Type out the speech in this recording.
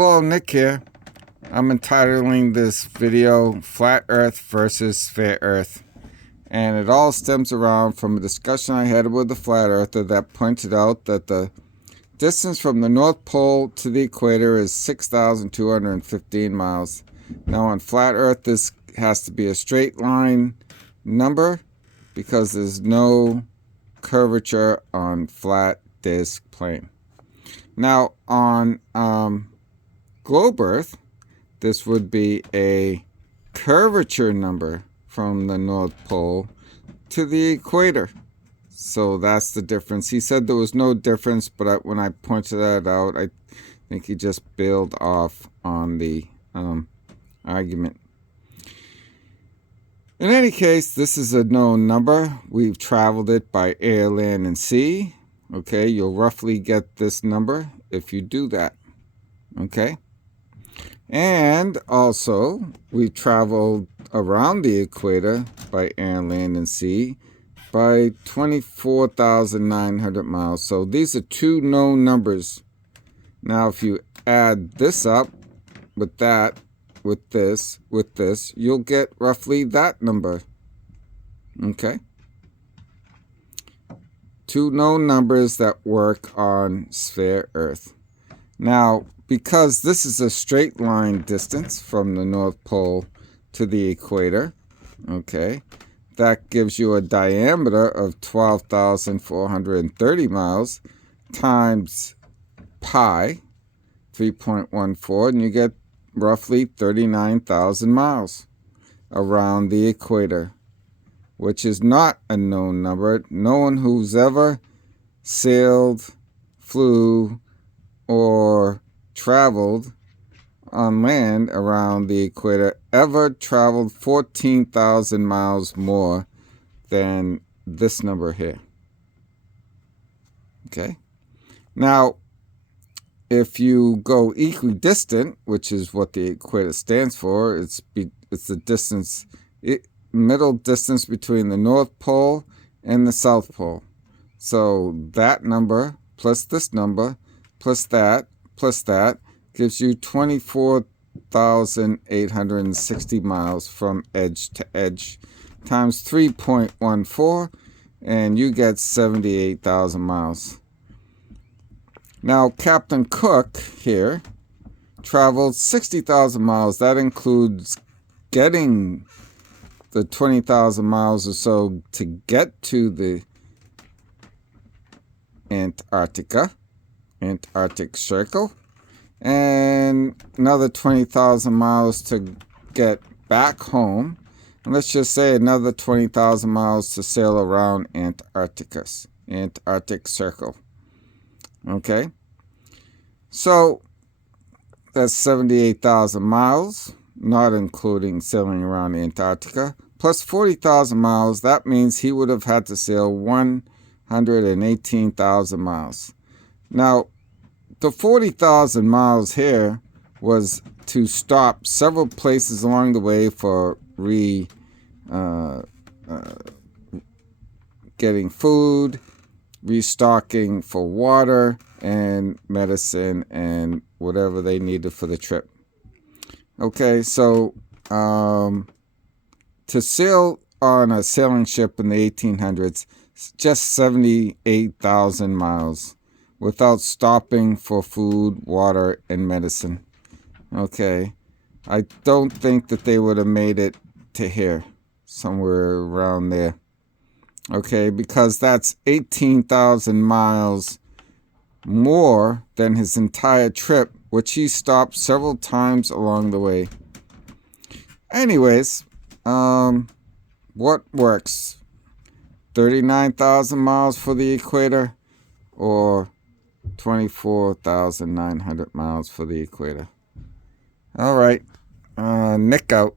Hello, Nick here. I'm entitling this video Flat Earth versus Fair Earth. And it all stems around from a discussion I had with a flat earther that pointed out that the distance from the North Pole to the equator is 6,215 miles. Now on flat Earth, this has to be a straight line number because there's no curvature on flat disk plane. Now on globe Earth, this would be a curvature number from the North Pole to the equator. So that's the difference. He said there was no difference, but when I pointed that out, I think he just bailed off on the argument. In any case, this is a known number. We've traveled it by air, land, and sea. Okay, you'll roughly get this number if you do that. Okay? And also, we traveled around the equator by air, land, and sea by 24,900 miles. So these are two known numbers. Now, if you add this up with that, with this, you'll get roughly that number. Okay? Two known numbers that work on sphere Earth. Now, because this is a straight line distance from the North Pole to the equator, okay, that gives you a diameter of 12,430 miles times pi, 3.14, and you get roughly 39,000 miles around the equator, which is not a known number. No one who's ever sailed, flew, or traveled on land around the equator ever traveled 14,000 miles more than this number here. Okay? Now, if you go equidistant, which is what the equator stands for, it's the distance, middle distance between the North Pole and the South Pole. So that number plus this number plus that gives you 24,860 miles from edge to edge times 3.14, and you get 78,000 miles. Now, Captain Cook here traveled 60,000 miles. That includes getting the 20,000 miles or so to get to the Antarctic Circle, and another 20,000 miles to get back home, and let's just say another 20,000 miles to sail around Antarctic Circle. Okay, so that's 78,000 miles, not including sailing around Antarctica, plus 40,000 miles. That means he would have had to sail 118,000 miles. Now, the 40,000 miles here was to stop several places along the way for getting food, restocking for water and medicine and whatever they needed for the trip. Okay, so to sail on a sailing ship in the 1800s, just 78,000 miles without stopping for food, water, and medicine. Okay, I don't think that they would have made it to here, somewhere around there. Okay, because that's 18,000 miles more than his entire trip, which he stopped several times along the way. Anyways, what works? 39,000 miles for the equator or 24,900 miles for the equator? All right, Nick out.